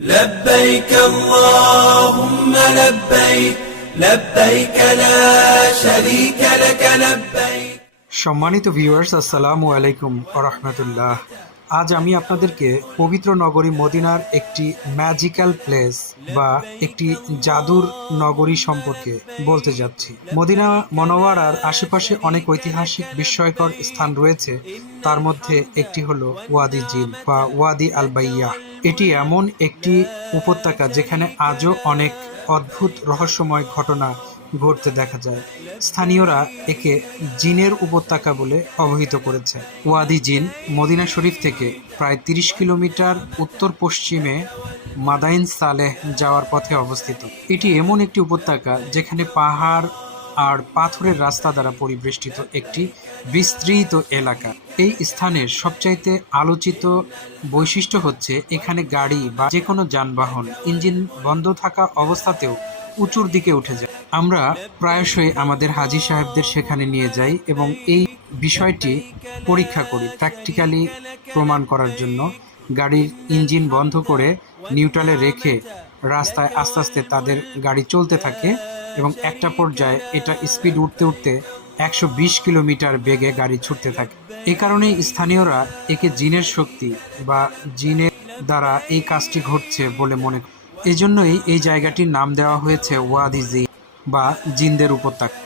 لبيك اللهم لبيك لبيك لا شريك لك لبيك। সম্মানিত ভিউয়ার্স, আসসালামু আলাইকুম ওয়া রাহমাতুল্লাহ। আজ আমি আপনাদেরকে পবিত্র নগরী মদিনার একটি ম্যাজিক্যাল প্লেস বা একটি জাদুর নগরী সম্পর্কে বলতে যাচ্ছি। মদিনা মনোয়ারার আশেপাশে অনেক ঐতিহাসিক বিস্ময়কর স্থান রয়েছে। তার মধ্যে একটি হলো ওয়াদি জিন বা ওয়াদি আল বাইয়াহ। এটি এমন একটি উপত্যকা যেখানে আজও অনেক অদ্ভুত রহস্যময় ঘটনা ঘটতে দেখা যায়। স্থানীয়রা একে জিনের উপত্যকা বলে অবহিত করেছে। ওয়াদি জিন মদিনা শরীফ থেকে প্রায় ৩০ কিলোমিটার উত্তর পশ্চিমে মাদাইন সালেহ যাওয়ার পথে অবস্থিত। এটি এমন একটি উপত্যকা যেখানে পাহাড় আর পাথরের রাস্তা দ্বারা পরিবেষ্টিত একটি বিস্তৃত এলাকা। এই স্থানের সবচাইতে আলোচিত বৈশিষ্ট্য হচ্ছে এখানে গাড়ি বা যে কোনো যানবাহন ইঞ্জিন বন্ধ থাকা অবস্থাতেও উঁচুর দিকে উঠে যায়। আমরা প্রায়শই আমাদের হাজী সাহেবদের সেখানে নিয়ে যাই এবং এই বিষয়টি পরীক্ষা করি প্র্যাকটিক্যালি প্রমাণ করার জন্য। গাড়ির ইঞ্জিন বন্ধ করে নিউট্রালে রেখে রাস্তায় আস্তে আস্তে তাদের গাড়ি চলতে থাকে এবং একটা পর্যায়ে এটা স্পিড উঠতে উঠতে ১২০ কিলোমিটার বেগে গাড়ি ছুটতে থাকে। এই কারণেই স্থানীয়রা একে জিনের শক্তি বা জিনের দ্বারা এই কাজটি ঘটছে বলে মনে করে। এজন্যই এই জায়গাটির নাম দেওয়া হয়েছে ওয়াদি জিন বা জিনদের উপত্যকা।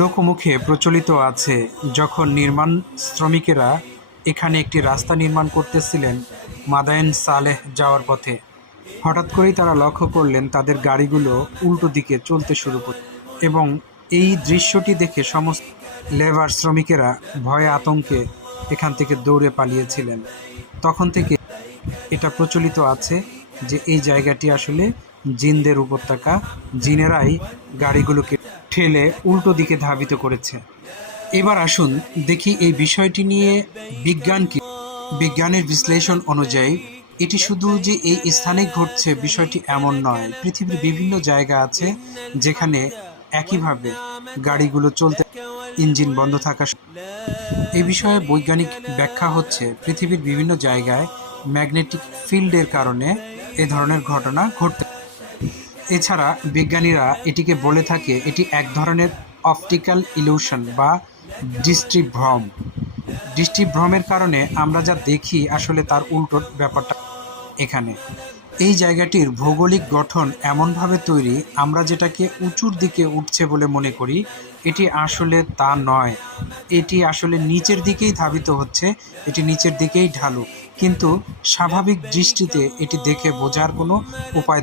লোকমুখে প্রচলিত আছে, যখন নির্মাণ শ্রমিকেরা এখানে একটি রাস্তা নির্মাণ করতেছিলেন মাদায়েন সালেহ যাওয়ার পথে, হঠাৎ করেই তারা লক্ষ্য করলেন তাদের গাড়িগুলো উল্টো দিকে চলতে শুরু করে এবং এই দৃশ্যটি দেখে সমস্ত লেবার শ্রমিকেরা ভয়ে আতঙ্কে এখান থেকে দৌড়ে পালিয়েছিলেন। তখন থেকে এটা প্রচলিত আছে যে এই জায়গাটি আসলে জিনদের উপত্যকা। জিনেরাই গাড়িগুলোকে ঠেলে উল্টো দিকে ধাবিত করেছে। এবার আসুন দেখি এই বিষয়টি নিয়ে বিজ্ঞান কি। বিজ্ঞানের বিশ্লেষণ অনুযায়ী এটি শুধু যে এই স্থানে ঘটছে বিষয়টি এমন নয়। পৃথিবীর বিভিন্ন জায়গা আছে যেখানে একইভাবে গাড়িগুলো চলতে ইঞ্জিন বন্ধ থাকা। এই বিষয়ে বৈজ্ঞানিক ব্যাখ্যা হচ্ছে পৃথিবীর বিভিন্ন জায়গায় ম্যাগনেটিক ফিল্ডের কারণে এ ধরনের ঘটনা ঘটতে। এছাড়া বিজ্ঞানীরা এটিকে বলে থাকে এটি এক ধরনের অপটিক্যাল ইলিউশন বা দৃষ্টিভ্রম। দৃষ্টিভ্রমের কারণে আমরা যা দেখি আসলে তার উল্টো ব্যাপারটা এখানে। এই জায়গাটির ভৌগোলিক গঠন এমনভাবে তৈরি, আমরা যেটাকে উঁচুর দিকে উঠছে বলে মনে করি, এটি আসলে তা নয়। এটি আসলে নিচের দিকেই ধাবিত হচ্ছে, এটি নিচের দিকেই ঢালু, কিন্তু স্বাভাবিক দৃষ্টিতে এটি দেখে বোঝার কোনো উপায়।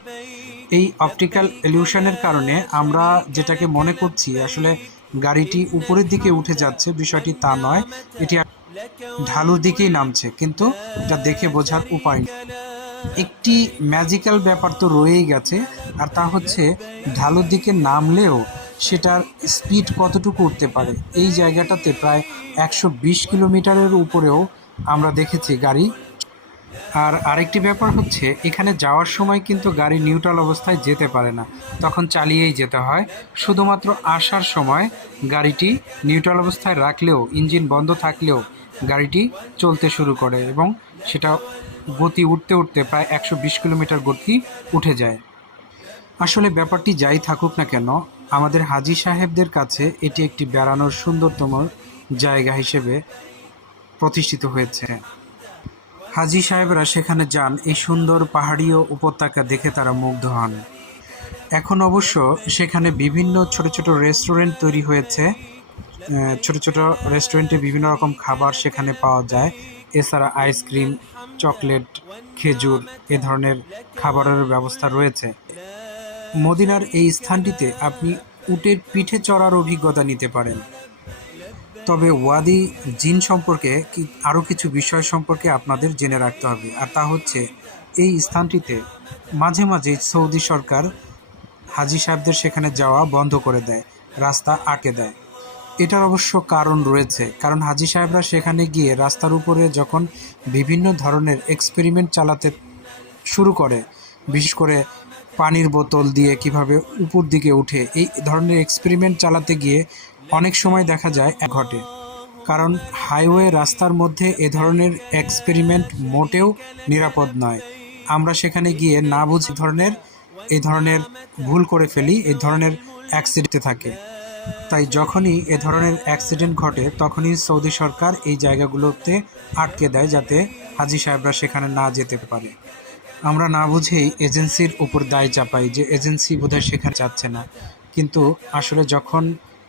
এই অপটিক্যাল ইলিউশনের কারণে আমরা যেটাকে মনে করছি আসলে গাড়িটি উপরের দিকে উঠে যাচ্ছে, বিষয়টি তা নয়, এটি ঢালুর দিকেই নামছে, কিন্তু এটা দেখে বোঝার উপায় নেই। একটি ম্যাজিক্যাল ব্যাপার তো রয়েই গেছে, আর তা হচ্ছে ঢালুর দিকে নামলেও সেটার স্পিড কতটুকু উঠতে পারে। এই জায়গাটাতে প্রায় ১২০ কিলোমিটারের উপরেও আমরা দেখেছি গাড়ি। আর আরেকটি ব্যাপার হচ্ছে এখানে যাওয়ার সময় কিন্তু গাড়ি নিউট্রাল অবস্থায় যেতে পারে না, তখন চালিয়েই যেতে হয়। শুধুমাত্র আসার সময় গাড়িটি নিউট্রাল অবস্থায় রাখলেও, ইঞ্জিন বন্ধ থাকলেও গাড়িটি চলতে শুরু করে এবং সেটা গতি উঠতে উঠতে প্রায় ১২০ কিলোমিটার গতি উঠে যায়। আসলে ব্যাপারটি যাই থাকুক না কেন, আমাদের হাজী সাহেবদের কাছে এটি একটি বেড়ানোর সুন্দরতম জায়গা হিসেবে প্রতিষ্ঠিত হয়েছে। হাজী সাহেবরা সেখানে যান, এই সুন্দর পাহাড়ীয় উপত্যকা দেখে তারা মুগ্ধ হন। এখন অবশ্য সেখানে বিভিন্ন ছোট ছোট রেস্টুরেন্ট তৈরি হয়েছে। ছোট ছোট রেস্টুরেন্টে বিভিন্ন রকম খাবার সেখানে পাওয়া যায়। এছাড়া আইসক্রিম, চকলেট, খেজুর এ ধরনের খাবারের ব্যবস্থা রয়েছে। মদিনার এই স্থানটিতে আপনি উটের পিঠে চড়ার অভিজ্ঞতা নিতে পারেন। তবে ওয়াদি জিন সম্পর্কে আরও কিছু বিষয় সম্পর্কে আপনাদের জেনে রাখতে হবে, আর তা হচ্ছে এই স্থানটিতে মাঝে মাঝে সৌদি সরকার হাজী সাহেবদের সেখানে যাওয়া বন্ধ করে দেয়, রাস্তা আটকে দেয়। এটার অবশ্য কারণ রয়েছে, কারণ হাজী সাহেবরা সেখানে গিয়ে রাস্তার উপরে যখন বিভিন্ন ধরনের এক্সপেরিমেন্ট চালাতে শুরু করে, বিশেষ করে পানির বোতল দিয়ে কিভাবে উপর দিকে উঠে, এই ধরনের এক্সপেরিমেন্ট চালাতে গিয়ে অনেক সময় দেখা যায় ঘটে। কারণ হাইওয়ে রাস্তার মধ্যে এ ধরনের এক্সপেরিমেন্ট মোটেও নিরাপদ নয়। আমরা সেখানে গিয়ে না বুঝে এই ধরনের ভুল করে ফেলি, এই ধরনের অ্যাক্সিডেন্ট থাকে। তাই যখনই এ ধরনের অ্যাক্সিডেন্ট ঘটে তখনই সৌদি সরকার এই জায়গাগুলোতে আটকে দেয় যাতে হাজি সাহেবরা সেখানে না যেতে পারে। আমরা না বুঝেই এজেন্সির উপর দায় চাপাই যে এজেন্সি বোধহয় সেখানে যাচ্ছে না, কিন্তু আসলে যখন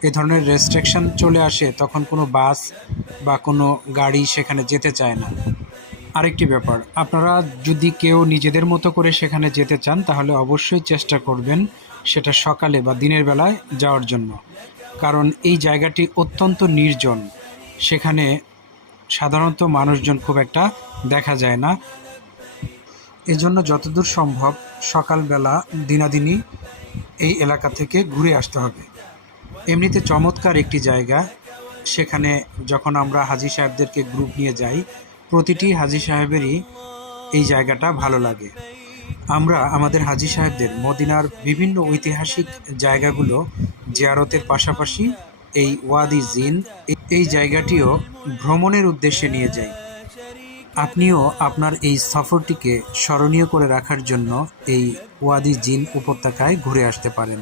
এ ধরনের রেস্ট্রিকশন চলে আসে তখন কোনো বাস বা কোনো গাড়ি সেখানে যেতে চায় না। আরেকটি ব্যাপার, আপনারা যদি কেউ নিজেদের মতো করে সেখানে যেতে চান তাহলে অবশ্যই চেষ্টা করবেন সেটা সকালে বা দিনের বেলায় যাওয়ার জন্য, কারণ এই জায়গাটি অত্যন্ত নির্জন। সেখানে সাধারণত মানুষজন খুব একটা দেখা যায় না। এজন্য যতদূর সম্ভব সকালবেলা দিনাদিনই এই এলাকা থেকে ঘুরে আসতে হবে। এমনিতে চমৎকার একটি জায়গা। সেখানে যখন আমরা হাজি সাহেবদেরকে গ্রুপ নিয়ে যাই, প্রতিটি হাজি সাহেবেরই এই জায়গাটা ভালো লাগে। আমরা আমাদের হাজি সাহেবদের মদিনার বিভিন্ন ঐতিহাসিক জায়গাগুলো জিয়ারতের পাশাপাশি এই ওয়াদি জিন এই জায়গাটিও ভ্রমণের উদ্দেশ্যে নিয়ে যাই। আপনিও আপনার এই সফরটিকে স্মরণীয় করে রাখার জন্য এই ওয়াদি জিন উপত্যকায় ঘুরে আসতে পারেন।